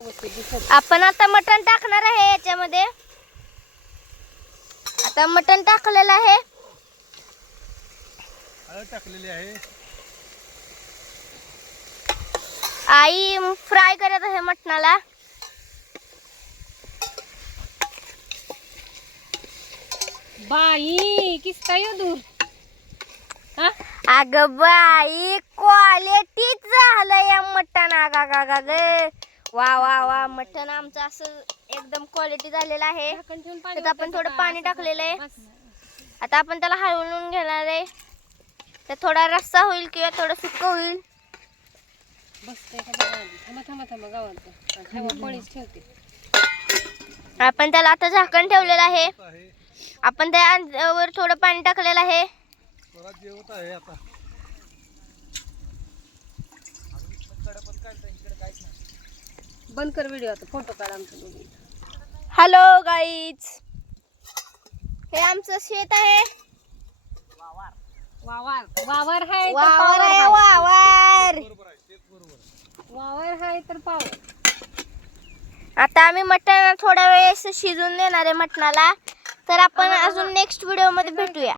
आपण आता मटण टाकणार आहे याच्यामध्ये. आता मटण टाकलेलं आहे. हळद टाकलेली आहे. आई फ्राय करत आहे मटणाला. बाई किसता येऊ दूर. अगं बाई क्वालिटीच झालं या मटण. वा वा वा मटण आमचं असं एकदम क्वालिटी झालेलं आहे. त्यात आपण थोडं पाणी टाकलेलं आहे. आता आपण त्याला हलवून घेणार आहे. तर थोडा रस्सा होईल किंवा थोडं सुक्क होईल. आपण त्याला आता झाकण ठेवलेलं आहे. आपण त्यावर थोडं पाणी टाकलेलं आहे. जेवत आहे आता. बंद कर व्हिडिओ आता फोटो काढ आमचं. हॅलो गाईज, हे आमचं शेत आहे. वावर वावर आहे वावर आहे वावर. वावर आहे तर पावर. आता आम्ही मटण थोड्या वेळेस शिजून देणार आहे मटणाला. तर आपण अजून नेक्स्ट व्हिडिओ मध्ये भेटूया.